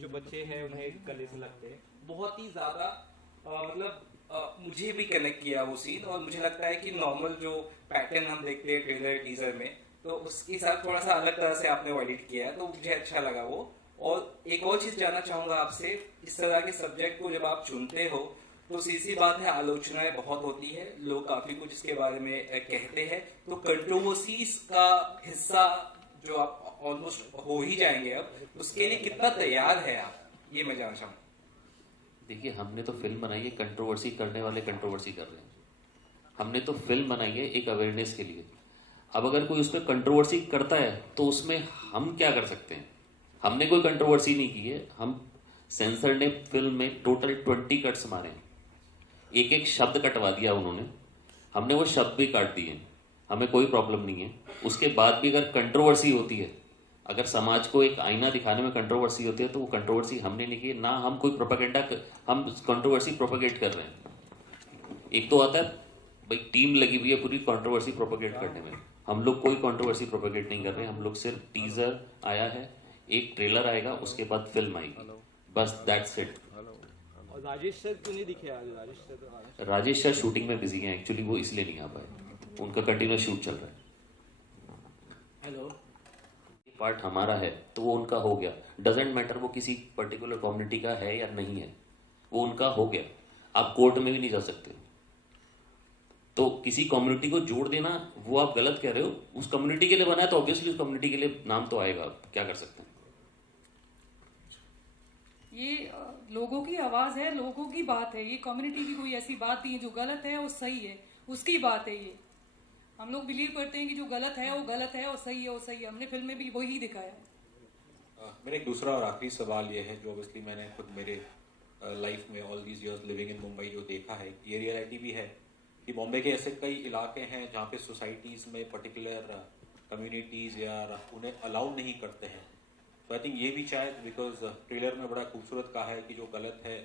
जो बच्चे हैं उन्हें गले से लगते हैं, बहुत ही ज़्यादा मतलब मुझे भी कनेक्ट किया वो सीन, और मुझे लगता है कि नॉर्मल जो पैटर्न हम देखते हैं ट्रेलर टीजर में, तो उसके साथ थोड़ा सा अलग तरह से आपने वो एडिट किया है, तो मुझे अच्छा लगा वो। और एक और चीज जानना चाहूंगा आपसे, इस तरह के सब्जेक्ट को जब आप चुनते हो तो सीधी बात है, आलोचनाएं बहुत होती है, लोग काफी कुछ इसके बारे में कहते हैं, तो कंट्रोवर्सीज का हिस्सा जो आप ऑलमोस्ट हो ही जाएंगे अब, उसके लिए कितना तैयार है आप, ये मैं जानना चाहूंगा। देखिए, हमने तो फिल्म बनाई है, कंट्रोवर्सी करने वाले कंट्रोवर्सी कर रहे हैं। हमने तो फिल्म बनाई है एक अवेयरनेस के लिए। अब अगर कोई उसमें कंट्रोवर्सी करता है तो उसमें हम क्या कर सकते हैं? हमने कोई कंट्रोवर्सी नहीं की है। हम सेंसर ने फिल्म में टोटल 20 कट्स मारे हैं, एक एक शब्द कटवा दिया उन्होंने, हमने वो शब्द भी काट दिए, हमें कोई प्रॉब्लम नहीं है। उसके बाद भी अगर कंट्रोवर्सी होती है, अगर समाज को एक आईना दिखाने में कंट्रोवर्सी होती है, तो वो कंट्रोवर्सी हमने नहीं की ना, हम कोई प्रोपेगेंडा, हम कंट्रोवर्सी प्रोपेगेट कर रहे हैं। एक तो आता है भाई टीम लगी हुई है पूरी कंट्रोवर्सी प्रोपेगेट करने में, हम लोग कोई कंट्रोवर्सी प्रोपेगेट नहीं कर रहे हैं। हम लोग सिर्फ टीजर आया है, एक ट्रेलर आएगा, उसके बाद फिल्म आएगी, बस दैट्स इट। और राजेश सर क्यों नहीं दिखे आज? राजेश सर शूटिंग में बिजी हैं एक्चुअली, वो इसलिए नहीं आ पाए, उनका कंटिन्यूस शूट चल रहा है। हेलो, पार्ट हमारा है तो वो उनका हो गया, डजेंट मैटर वो किसी पर्टिकुलर कम्युनिटी का है या नहीं है, वो उनका हो गया। आप कोर्ट में भी नहीं जा सकते, तो किसी कम्युनिटी को जोड़ देना वो आप गलत कह रहे हो। उस कम्युनिटी के लिए बना है तो ऑब्वियसली उस कम्युनिटी के लिए नाम तो आएगा, क्या कर सकते हैं। ये लोगों की आवाज है, लोगों की बात है, ये कम्युनिटी की कोई ऐसी बात नहीं है। जो गलत है वो सही है, उसकी बात है ये। हम लोग बिलीव करते हैं कि जो गलत है वो गलत है और सही है वो सही है। हमने फिल्म में भी वही दिखाया है। मेरा एक दूसरा और आखिरी सवाल ये है, जो ऑब्वियसली मैंने खुद मेरे लाइफ में all these years living in Mumbai जो देखा है, ये रियलिटी भी है कि बॉम्बे के ऐसे कई इलाके हैं जहाँ पे सोसाइटीज़ में पर्टिकुलर कम्युनिटीज़ या उन्हें अलाउ नहीं करते हैं। तो आई थिंक ये भी शायद बिकॉज ट्रेलर में बड़ा खूबसूरत कहा है कि जो गलत है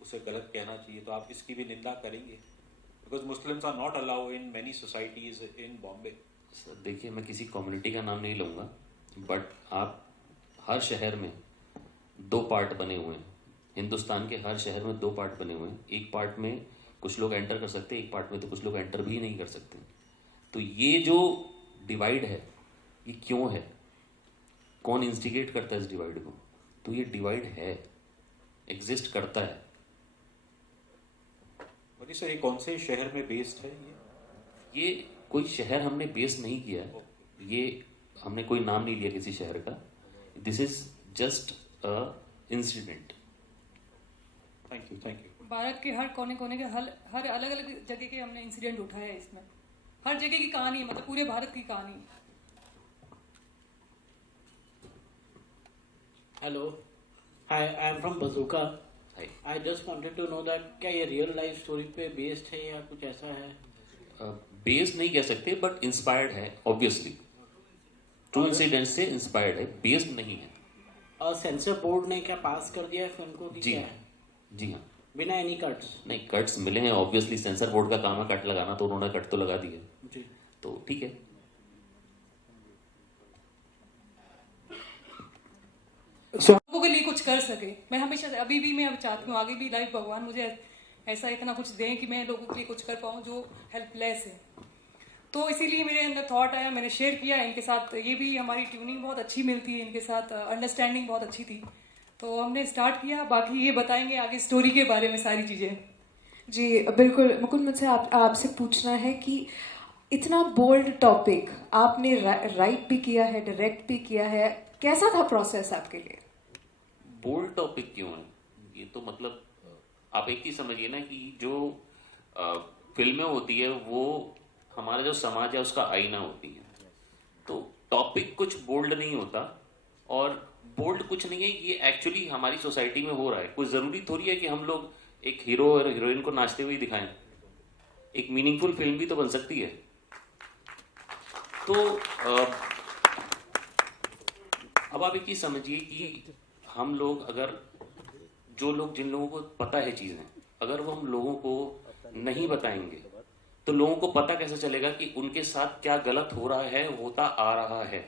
उसे गलत कहना चाहिए, तो आप इसकी भी निंदा करेंगे? Because Muslims are not allow in many societies in Bombay. देखिए, मैं किसी कम्युनिटी का नाम नहीं लूँगा, बट आप हर शहर में 2 पार्ट बने हुए हैं। हिंदुस्तान के हर शहर में 2 पार्ट बने हुए हैं। एक पार्ट में कुछ लोग एंटर कर सकते हैं, एक पार्ट में तो कुछ लोग एंटर भी नहीं कर सकते। तो ये जो डिवाइड है ये क्यों है, कौन इंस्टिगेट करता है इस डिवाइड को? तो ये डिवाइड है, एग्जिस्ट करता है। सर, ये कौन से शहर में बेस्ड है? ये कोई शहर हमने बेस नहीं किया है, ये हमने कोई नाम नहीं लिया किसी शहर का। This is just a incident. Thank you. Bharat के हर कोने कोने के हर अलग अलग जगह के हमने इंसिडेंट उठाए हैं इसमें। हर जगह की कहानी, मतलब पूरे भारत की कहानी। Hello, hi, I am from बजूका। I just wanted to know that क्या ये रियल लाइफ स्टोरी पे बेस्ड है या कुछ ऐसा है? बेस्ड नहीं कह सकते, बट इंस्पायर्ड है ऑब्वियसली। ट्रू इंसिडेंट से इंस्पायर्ड है, बेस्ड नहीं है। और सेंसर बोर्ड ने क्या पास कर दिया है फिल्म को? जी हाँ, जी हाँ। बिना एनी कट्स? नहीं, कट्स मिले हैं, ऑब्वियसली सेंसर बोर्ड का काम है कट लगाना, तो उन्होंने कट तो लगा दिए जी। तो ठीक है। लोगों के लिए कुछ कर सके। मैं हमेशा अभी भी मैं अब चाहती हूँ आगे भी लाइफ भगवान मुझे ऐसा इतना कुछ दें कि मैं लोगों के लिए कुछ कर पाऊँ जो हेल्पलेस है। तो इसीलिए मेरे अंदर थॉट आया, मैंने शेयर किया इनके साथ। ये भी हमारी ट्यूनिंग बहुत अच्छी मिलती है इनके साथ, अंडरस्टैंडिंग बहुत अच्छी थी, तो हमने स्टार्ट किया। बाकी ये बताएंगे आगे स्टोरी के बारे में सारी चीज़ें। जी बिल्कुल। मुकुल, मुझसे आपसे पूछना है कि इतना बोल्ड टॉपिक आपने राइट भी किया है, डायरेक्ट भी किया है, कैसा था प्रोसेस आपके लिए? बोल्ड टॉपिक क्यों है? ये तो मतलब आप एक ही समझिए ना कि जो फिल्में होती है वो हमारा जो समाज है उसका आईना होती है। तो टॉपिक कुछ बोल्ड नहीं होता, और बोल्ड कुछ नहीं है, ये एक्चुअली हमारी सोसाइटी में हो रहा है। कोई जरूरी थोड़ी है कि हम लोग एक हीरो और हीरोइन को नाचते हुए दिखाएं। एक मीनिंगफुल फिल्म भी तो बन सकती है। तो अब आप एक ही समझिए कि हम लोग अगर जिन लोगों को पता है चीजें, अगर वो हम लोगों को नहीं बताएंगे तो लोगों को पता कैसे चलेगा कि उनके साथ क्या गलत हो रहा है, होता आ रहा है,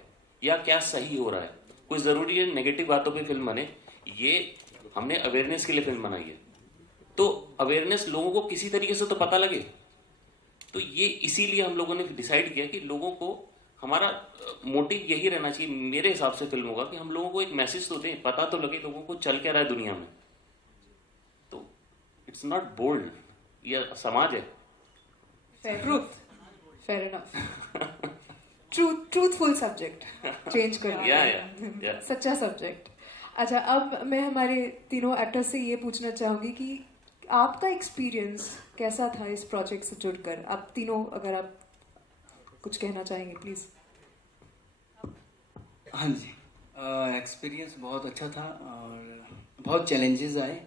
या क्या सही हो रहा है। कोई जरूरी है नेगेटिव बातों पे फिल्म बने, ये हमने अवेयरनेस के लिए फिल्म बनाई है, तो अवेयरनेस लोगों को किसी तरीके से तो पता लगे। तो ये इसीलिए हम लोगों ने डिसाइड किया कि लोगों को, हमारा मोटिव यही रहना चाहिए मेरे हिसाब से फिल्म होगा कि हम लोगों को एक मैसेज तो दें, पता तो लगे लोगों को चल क्या रहा है दुनिया में। तो इट्स नॉट बोल्ड, ये समाज है। Fair enough. Truthful subject. Change कर Yeah. सच्चा सब्जेक्ट। अच्छा, अब मैं हमारे तीनों एक्टर्स से ये पूछना चाहूंगी कि आपका एक्सपीरियंस कैसा था इस प्रोजेक्ट से जुड़कर? आप तीनों अगर आप कुछ कहना चाहेंगे प्लीज। हाँ जी, एक्सपीरियंस बहुत अच्छा था और बहुत चैलेंजेस आए,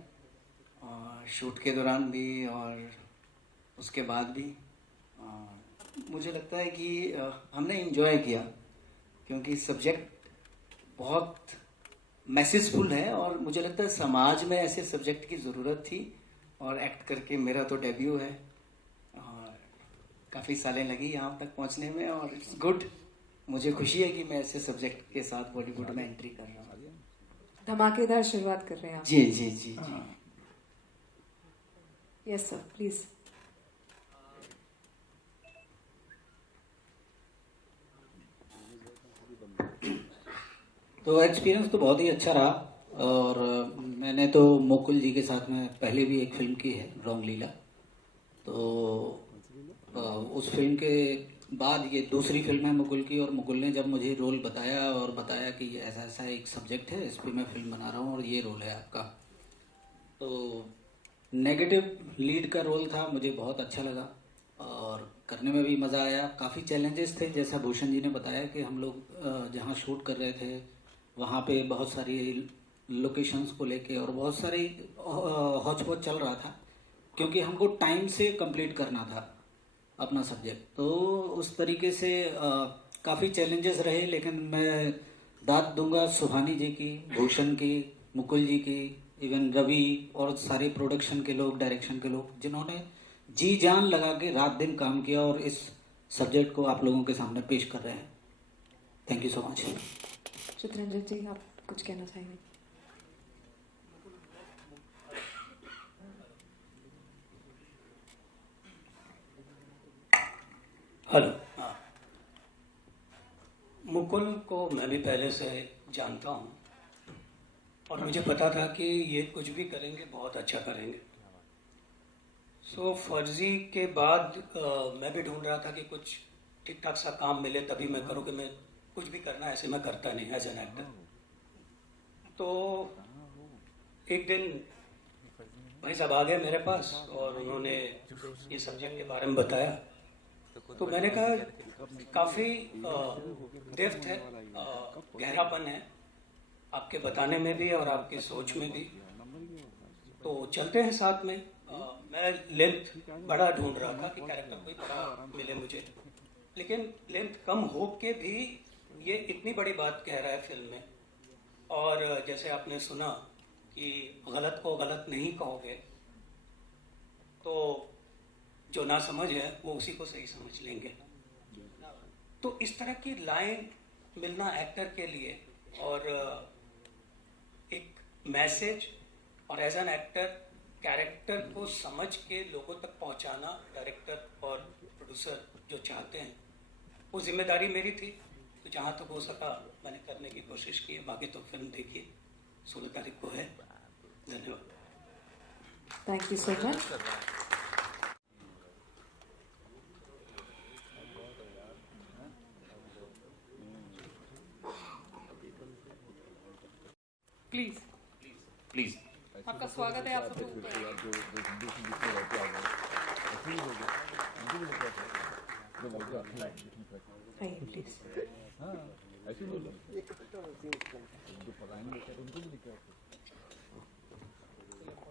और शूट के दौरान भी और उसके बाद भी। मुझे लगता है कि हमने एंजॉय किया, क्योंकि सब्जेक्ट बहुत मैसेजफुल है, और मुझे लगता है समाज में ऐसे सब्जेक्ट की ज़रूरत थी। और एक्ट करके मेरा तो डेब्यू है, और काफ़ी सालें लगी यहाँ तक पहुँचने में, और इट्स गुड। मुझे खुशी है कि मैं ऐसे सब्जेक्ट के साथ बॉलीवुड में एंट्री कर रहा हूँ। धमाकेदार शुरुआत कर रहे हैं आप। जी जी जी जी। Yes sir, please. तो एक्सपीरियंस तो बहुत ही अच्छा रहा, और मैंने तो मुकुल जी के साथ में पहले भी एक फिल्म की है, रामलीला। तो उस फिल्म के बाद ये दूसरी फिल्म है मुकुल की, और मुकुल ने जब मुझे रोल बताया और बताया कि ऐसा ऐसा एक सब्जेक्ट है, इस पर मैं फिल्म बना रहा हूँ और ये रोल है आपका, तो नेगेटिव लीड का रोल था। मुझे बहुत अच्छा लगा और करने में भी मज़ा आया। काफ़ी चैलेंजेस थे, जैसा भूषण जी ने बताया कि हम लोग जहाँ शूट कर रहे थे वहाँ पे बहुत सारी लोकेशंस को लेके और बहुत सारी हौच पौच चल रहा था, क्योंकि हमको टाइम से कंप्लीट करना था अपना सब्जेक्ट। तो उस तरीके से काफ़ी चैलेंजेस रहे, लेकिन मैं दाद दूंगा सुहानी जी की, भूषण की, मुकुल जी की, इवन रवि और सारे प्रोडक्शन के लोग, डायरेक्शन के लोग, जिन्होंने जी जान लगा के रात दिन काम किया और इस सब्जेक्ट को आप लोगों के सामने पेश कर रहे हैं। Thank you so much. Chittaranjan ji, आप कुछ कहना चाहेंगे? हेलो। हाँ, मुकुल को मैं भी पहले से जानता हूँ, और मुझे पता था कि ये कुछ भी करेंगे बहुत अच्छा करेंगे। सो फर्जी के बाद मैं भी ढूंढ रहा था कि कुछ ठीक ठाक सा काम मिले तभी मैं करूँ, कि मैं कुछ भी करना ऐसे मैं करता नहीं एज एन एक्टर। तो एक दिन भाई साहब आ गए मेरे पास और उन्होंने ये सब्जेक्ट के बारे में बताया, तो मैंने कहा काफ़ी डेप्थ है, गहरापन है आपके बताने में भी और आपकी सोच में भी, तो चलते हैं साथ में। मैं लेंथ बड़ा ढूंढ रहा था कि कैरेक्टर कोई बड़ा मिले मुझे, लेकिन लेंथ कम हो के भी ये इतनी बड़ी बात कह रहा है फिल्म में। और जैसे आपने सुना कि गलत को गलत नहीं कहोगे, तो जो ना समझ है वो उसी को सही समझ लेंगे। तो इस तरह की लाइन मिलना एक्टर के लिए और एक मैसेज और एज एन एक्टर कैरेक्टर को समझ के लोगों तक पहुंचाना डायरेक्टर और प्रोड्यूसर जो चाहते हैं, वो जिम्मेदारी मेरी थी। तो जहां तक हो सका मैंने करने की कोशिश की है। बाकी तो फिल्म देखिए, 16 तारीख को है। धन्यवाद। Thank you so much. Please please आपका स्वागत है। आप सबको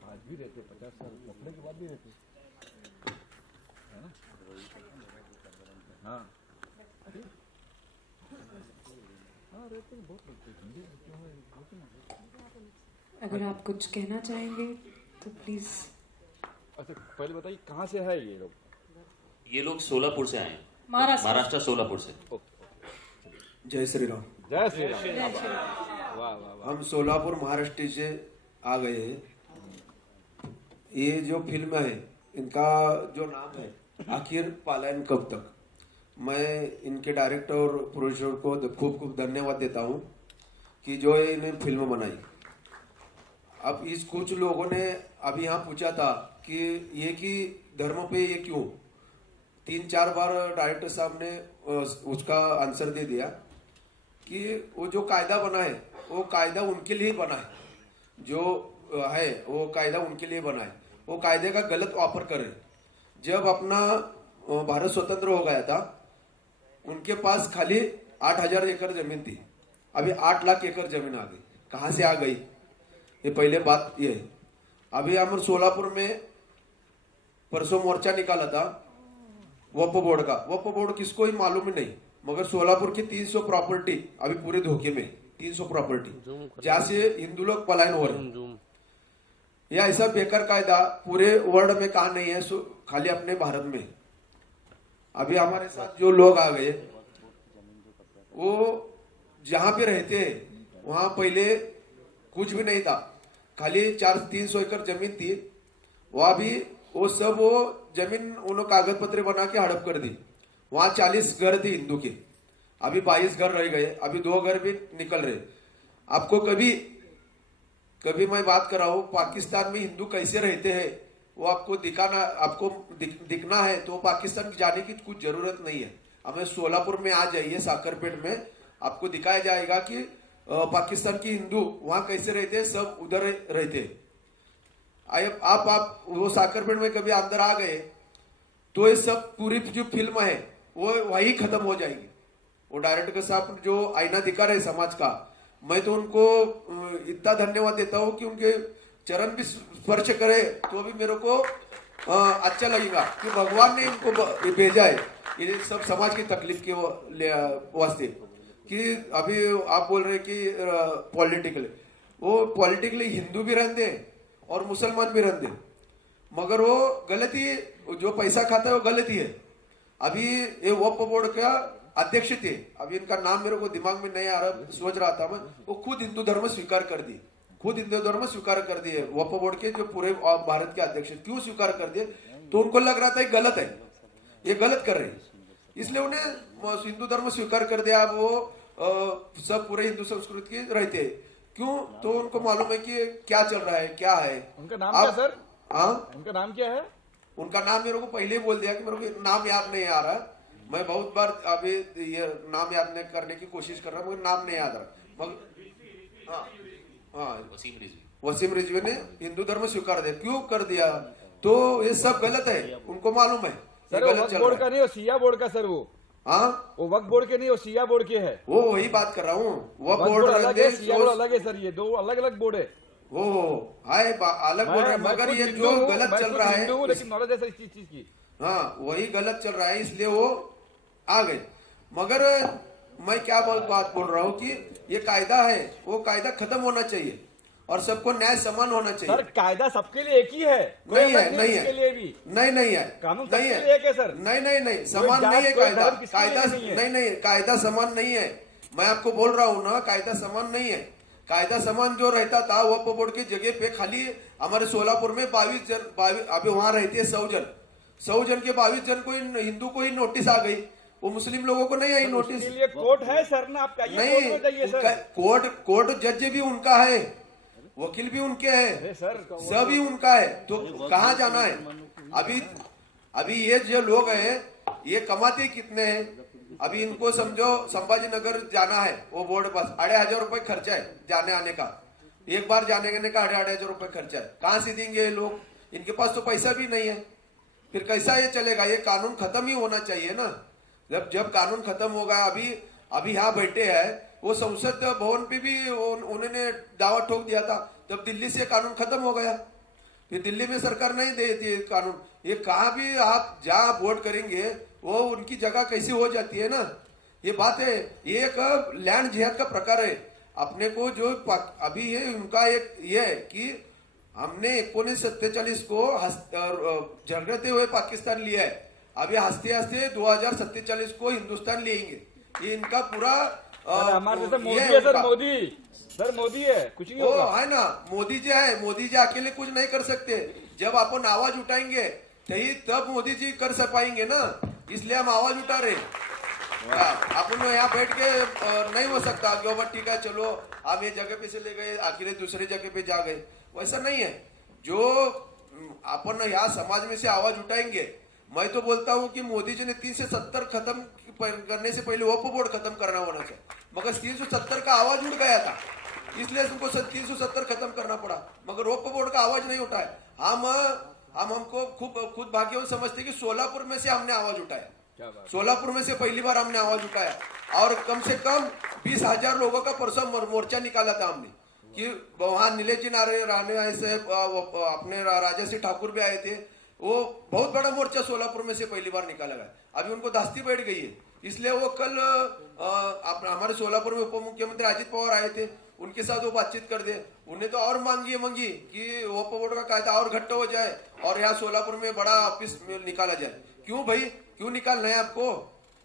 आज भी रहते 50 साल पकड़ने के बाद भी रहते, है ना? हाँ हाँ रहते बहुत लगते हिंदी। अगर आप कुछ कहना चाहेंगे तो प्लीज। अच्छा पहले बताइए कहाँ से है ये लोग? ये लोग सोलापुर से आए हैं, महाराष्ट्र सोलापुर से। जय श्री राम। जय श्री राम। वाह वाह वाह। हम सोलापुर महाराष्ट्र से आ गए हैं। ये जो फिल्म है इनका जो नाम है आखिर पलायन कब तक, मैं इनके डायरेक्टर और प्रोड्यूसर को खूब खूब धन्यवाद देता हूँ कि जो इन्हें फिल्म बनाई। अब इस कुछ लोगों ने अभी यहाँ पूछा था कि ये कि धर्म पे ये क्यों, 3-4 बार डायरेक्टर साहब ने उसका आंसर दे दिया कि वो जो कायदा बना है वो कायदा उनके लिए बना है, जो है वो कायदा उनके लिए बना है। वो कायदे का गलत वापर करे। जब अपना भारत स्वतंत्र हो गया था उनके पास खाली 8,000 एकड़ जमीन थी, अभी 8 लाख एकड़ जमीन आ गई। कहाँ से आ गई? ये पहले बात ये है। अभी हम सोलापुर में परसों मोर्चा निकाला था वक्फ बोर्ड का। वक्फ बोर्ड किसको ही मालूम ही नहीं, मगर सोलापुर की 300 प्रॉपर्टी अभी पूरे धोखे में, 300 प्रॉपर्टी जहाँ से हिंदू लोग पलायन हो रहे। यह ऐसा बेकार कायदा पूरे वर्ल्ड में कहा नहीं है, खाली अपने भारत में। अभी हमारे साथ जो लोग आ गए वो जहां पे रहते हैं वहां पहले कुछ भी नहीं था, खाली 300 एकड़ जमीन थी। वहां भी वो सब वो जमीन उन्होंने कागज पत्र बना के हड़प कर दी। वहां 40 घर थे हिंदू के, अभी 22 घर रह गए, अभी 2 घर भी निकल रहे। आपको कभी मैं बात कर रहा हूँ पाकिस्तान में हिंदू कैसे रहते हैं वो आपको दिखाना, आपको दिखना है तो पाकिस्तान जाने की कुछ जरूरत नहीं है। हमें सोलापुर में आ जाइए, साकरपेट में आपको दिखाया जाएगा कि पाकिस्तान की हिंदू वहां कैसे रहते हैं, सब उधर रहते हैं। आप वो साकरपेट में कभी अंदर आ गए तो ये सब पूरी जो फिल्म है वो वही खत्म हो जाएगी। वो डायरेक्टर साहब जो आईना दिखा रहे समाज का, मैं तो उनको इतना धन्यवाद देता हूँ कि उनके चरण भी स्पर्श करे तो भी मेरे को अच्छा लगेगा कि भगवान ने इनको भेजा है ये सब समाज की तकलीफ के वास्ते। कि अभी आप बोल रहे कि पॉलिटिकली हिंदू भी रहते और मुसलमान भी रहते, मगर वो गलती, जो पैसा खाता है वो गलती है। अभी ये वक्फ बोर्ड का अध्यक्ष थे, अभी इनका नाम मेरे को दिमाग में नहीं आ रहा, सोच रहा था मैं, वो खुद हिंदू धर्म स्वीकार कर दिए, खुद हिंदू धर्म स्वीकार कर दिए। वक्फ बोर्ड के जो पूरे भारत के अध्यक्ष क्यों स्वीकार कर दिए? तो उनको लग रहा था ये गलत है, ये गलत कर रहे हैं, इसलिए उन्हें हिंदू धर्म स्वीकार कर दिया। अब वो सब पूरे हिंदू संस्कृति के रहते हैं। क्यों? तो उनको मालूम है कि क्या चल रहा है, क्या है। उनका नाम क्या सर? हाँ, उनका नाम क्या है? उनका नाम मेरे को पहले ही बोल दिया कि मेरे को नाम याद नहीं आ रहा। मैं बहुत बार अभी ये नाम याद नहीं करने की कोशिश कर रहा हूँ, मुझे नाम नहीं याद रहा। मगर हाँ, वसीम रिजवी ने हिंदू धर्म स्वीकार दिया। क्यों कर दिया? तो ये सब गलत है, उनको मालूम है। सर वो वक्फ बोर्ड का नहीं, वो सिया बोर्ड का सर। वो हाँ, वो वक्फ बोर्ड के नहीं, वो सिया बोर्ड के है। वो वही बात कर रहा हूँ। वक्फ बोर्ड अलग है, सिया बोर्ड अलग है सर, ये 2 अलग अलग बोर्ड है। वो हाय अलग बोर्ड है, मगर ये जो गलत चल रहा है, लेकिन नॉलेज है इस चीज की। हाँ, वही गलत चल रहा है, इसलिए वो आ गए। मगर मैं क्या बात बोल रहा हूँ कि ये कायदा है, वो कायदा खत्म होना चाहिए। और सबको न्याय समान होना चाहिए। सर कायदा सबके लिए एक ही है, नहीं है, नहीं के लिए भी है, नहीं है, कानून नहीं सबके लिए एक है सर। नहीं समान नहीं है कायदा, कायदा नहीं कायदा समान नहीं है। मैं आपको बोल रहा हूँ ना, कायदा समान नहीं है। कायदा समान जो रहता था वक्फ बोर्ड की जगह पे खाली हमारे सोलापुर में 22 जन, अभी वहां रहते हैं 100 जन के 22 जन को हिंदू को ही नोटिस आ गई, वो मुस्लिम लोगों को नहीं आई नोटिस। कोर्ट है सर ना, आप नहीं, कोर्ट जज भी उनका है, वकील भी उनके हैं, सभी उनका है, तो कहाँ जाना है? अभी ये जो लोग हैं ये कमाते कितने हैं? अभी इनको समझो संभाजी नगर जाना है, वो बोर्ड पास 2,500 रुपए खर्चा है जाने आने का, एक बार जाने आने का 2,500 रुपए खर्चा है। कहाँ से देंगे ये लोग? इनके पास तो पैसा भी नहीं है, फिर कैसा ये चलेगा? ये कानून खत्म ही होना चाहिए ना। जब कानून खत्म होगा, अभी यहाँ बैठे हैं, वो संसद भवन पे भी उन्होंने दावा ठोक दिया था, तब दिल्ली से कानून खत्म हो गया, फिर दिल्ली में सरकार नहीं देती कानून। ये कहाँ भी आप जहाँ वोट करेंगे वो उनकी जगह कैसी हो जाती है ना, ये बात है। ये एक लैंड जिहाद का प्रकार है। अपने को जो अभी ये उनका एक ये है कि हमने 1947 को झगड़ते हुए पाकिस्तान लिया है, अभी हंसते हंसते 2047 को हिंदुस्तान लेंगे। ये इनका पूरा हमारे तो मोदी है सर, मोदी है, कुछ नहीं होगा। है ना, मोदी जी अकेले कुछ नहीं कर सकते। जब अपन आवाज उठाएंगे तब मोदी जी कर पाएंगे ना, इसलिए हम आवाज उठा रहे। अपन यहाँ बैठ के नहीं हो सकता कि ठीक है चलो हम ये जगह पे से ले गए, आखिर दूसरे जगह पे जा गए, वैसा नहीं है। जो अपन यहाँ समाज में से आवाज उठाएंगे, मैं तो बोलता हूँ कि मोदी जी ने 370 खत्म करने से पहले वक्फ बोर्ड खत्म करना होना चाहिए, मगर 370 का आवाज उठ गया था, इसलिए उनको 370 खत्म करना पड़ा, मगर वक्फ बोर्ड का आवाज नहीं उठाया। हमको खुद भाग्यवान समझते कि सोलापुर में से हमने आवाज उठाया, सोलापुर में से पहली बार हमने आवाज उठाया, और कम से कम 20,000 लोगों का परसों मोर्चा निकाला था हमने, कि वहां नीलेश जी राणे आए से, अपने राजा सिंह ठाकुर भी आए थे, वो बहुत बड़ा मोर्चा सोलापुर में से पहली बार निकाला गया। अभी उनको धास्ती बैठ गई है, इसलिए वो कल हमारे सोलापुर में उप मुख्यमंत्री अजित पवार आए थे, उनके साथ वो बातचीत कर दे। उन्हें तो और मांगी कि वक्फ बोर्ड का कायदा और घट्ट हो जाए और यहाँ सोलापुर में बड़ा ऑफिस निकाला जाए। क्यों भाई, क्यों निकालना है आपको?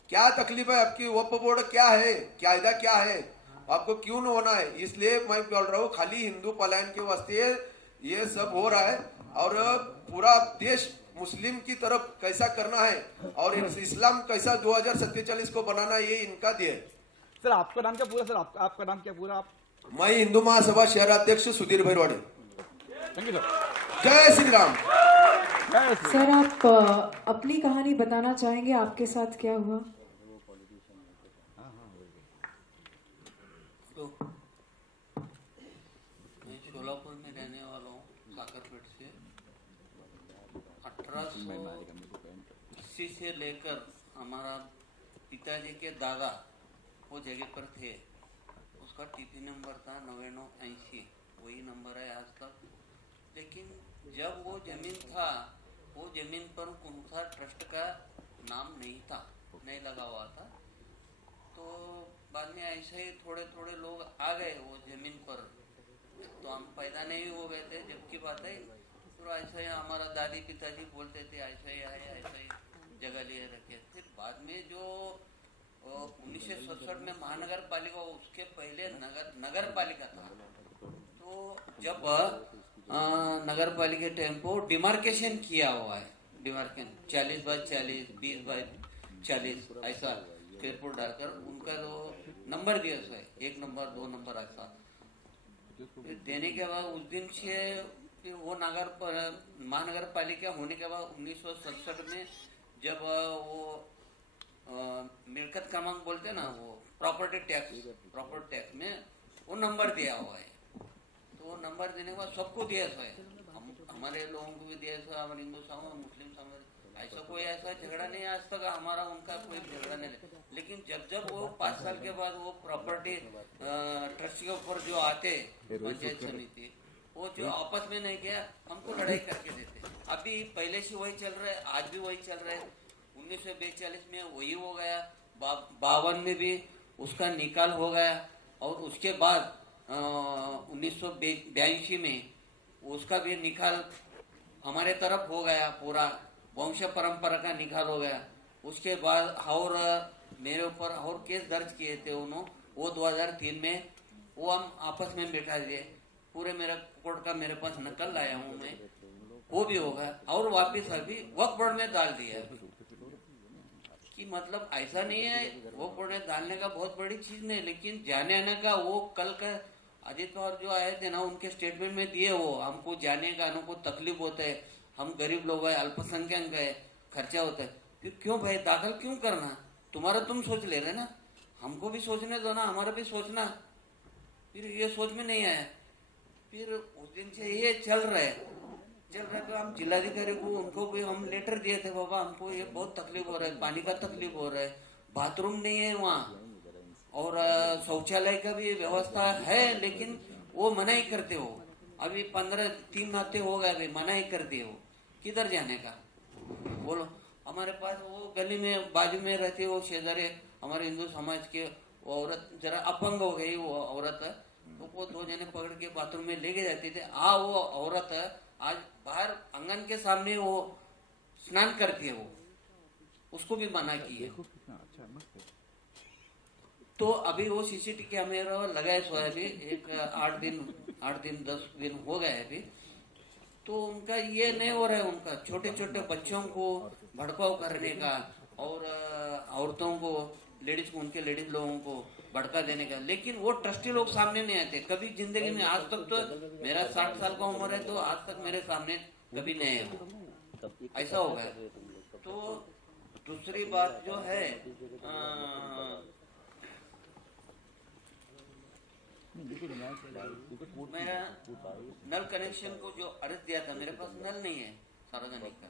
क्या तकलीफ है आपकी? वक्फ बोर्ड क्या है, कायदा क्या है, आपको क्यों न होना है? इसलिए मैं बोल रहा हूँ, खाली हिंदू पलायन के वास्ते ये सब हो रहा है, और पूरा देश मुस्लिम की तरफ कैसा करना है और इस्लाम कैसा 2047 को बनाना, ये इनका ध्येय है। सर आपका नाम क्या पूरा? सर आपका नाम क्या पूरा? मैं हिंदू महासभा शहराध्यक्ष Sudhir Bhairawade. Thank you sir. जय श्री राम। सर आप अपनी कहानी बताना चाहेंगे, आपके साथ क्या हुआ? तो मैं सोलापुर में रहने वाला हूँ, साकरपेट से। 1880 से लेकर हमारा पिताजी के दादा वो जगह पर थे, उसका टीपी नंबर था 9980, वही नंबर है आज तक। लेकिन जब वो जमीन था, वो जमीन पर कुंथा ट्रस्ट का नाम नहीं था, नहीं लगा हुआ था। तो बाद में ऐसे ही थोड़े थोड़े लोग आ गए वो जमीन पर, तो हम पैदा नहीं हो गए थे जब की बात है। तो ऐसा ही हमारा दादी पिताजी बोलते थे ऐसा ही है, ऐसा ही जगह लिए रखे। फिर बाद में जो 1967 में महानगर पालिका, उसके पहले नगर पालिका था। तो जब नगर पालिका टाइम को डिमार्केशन किया हुआ है, डिमार्केशन 40/40, 20/40 ऐसा स्क्वायर फुट डालकर उनका जो नंबर दिया है, 1 नंबर 2 नंबर ऐसा देने के बाद उस दिन से फिर वो महानगर पालिका होने के बाद 1967 में जब वो मिल्कत क्रमांक बोलते ना, वो प्रॉपर्टी टैक्स में वो नंबर दिया हुआ है। तो वो नंबर देने के बाद सबको दिया है, हमारे लोगों को भी दिया है, हमारे हिंदू समाज, मुस्लिम समाज, ऐसा कोई ऐसा झगड़ा नहीं आज तक हमारा उनका कोई झगड़ा नहीं। लेकिन जब वो 5 साल के बाद वो प्रॉपर्टी ट्रस्ट के ऊपर जो आते पंचायत समिति, वो जो आपस में नहीं किया, हमको लड़ाई करके देते। अभी पहले से वही चल रहा है, आज भी वही चल रहा है। 1942 में वही हो गया, 52 में भी उसका निकाल हो गया, और उसके बाद 1982 में उसका भी निकाल हमारे तरफ हो गया, पूरा वंश परंपरा का निकाल हो गया। उसके बाद और मेरे ऊपर और केस दर्ज किए थे उन्होंने, वो 2003 में वो हम आपस में बैठा दिए, पूरे मेरा कोर्ट का मेरे पास नकल लाया हूँ मैं, वो भी होगा और वापिस अभी वक्फ बोर्ड में डाल दिया है। कि मतलब ऐसा नहीं है, वक्फ बोर्ड में डालने का बहुत बड़ी चीज नहीं, लेकिन जाने आने का वो कल का अजीत पवार जो आए थे ना, उनके स्टेटमेंट में दिए वो हमको जाने का आने को तकलीफ होता है, हम गरीब लोग है, अल्पसंख्यक है, खर्चा होता है, क्यों भाई दाखिल क्यों करना, तुम्हारा तुम सोच ले रहे ना, हमको भी सोचने दो ना, हमारा भी सोचना। फिर ये सोच में नहीं आया, फिर उस दिन से ये चल रहा है तो हम जिलाधिकारी को उनको भी हम लेटर दिए थे, बाबा हमको ये बहुत तकलीफ हो रहा है, पानी का तकलीफ हो रहा है, बाथरूम नहीं है वहाँ और शौचालय का भी व्यवस्था है, लेकिन वो मना ही करते हो। अभी 3 हफ्ते हो गए, अभी मना ही कर दिए हो, किधर जाने का बोलो। हमारे पास वो गली में बाजू में रहती है वो शेजारी हमारे हिंदू समाज के औरत, जरा अपंग हो गई वो औरत, तो वो 2 जने पकड़ के बाथरूम में लेके जाते थे। वो औरत आज बाहर आंगन के सामने वो स्नान करती है, वो उसको भी मना की है। तो अभी वो सीसीटीवी कैमरा लगाए सो है अभी, एक 8 दिन 10 दिन हो गए अभी, तो उनका ये नहीं हो रहा है, उनका छोटे छोटे बच्चों को भड़काव करने का और औरतों को, लेडीज को, उनके लेडीज लोगों को भड़का देने का, लेकिन वो ट्रस्टी लोग सामने नहीं आते कभी जिंदगी में। आज तक तो मेरा 60 साल का उम्र है, तो आज तक मेरे सामने कभी नहीं है, ऐसा हो गया। तो दूसरी बात जो है मेरा नल कनेक्शन को जो अर्ज दिया था, मेरे पास नल नहीं है सार्वजनिक का,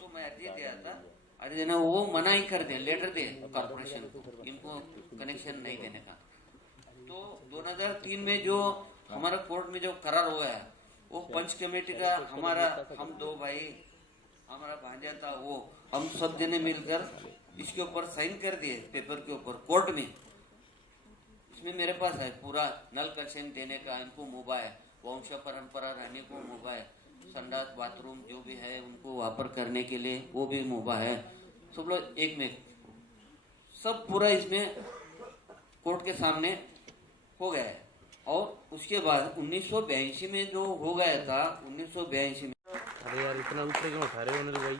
तो मैं अर्जी दिया था, अर्जी देना वो मना ही कर दे, लेटर दे कॉर्पोरेशन को, इनको कनेक्शन नहीं देने का। तो 2003 में जो हमारा कोर्ट में जो करार हो गया, वो पंच कमेटी का हमारा, हम 2 भाई, हमारा भांजा था, वो हम सब जने मिलकर इसके ऊपर साइन कर दिए पेपर के ऊपर कोर्ट में। इसमें मेरे पास है पूरा नल कनेक्शन देने का, इनको मोबाइल, वंश परंपरा रहने को मोबाइल, संडास बाथरूम जो भी है उनको वापर करने के लिए वो भी मोबाइल है, सब लोग एक में सब पूरा इसमें कोर्ट के सामने हो गया है। और उसके बाद 1982 में जो हो गया था, 1982 में, अरे यार इतना ऊपर क्यों उठा रहे हो भाई।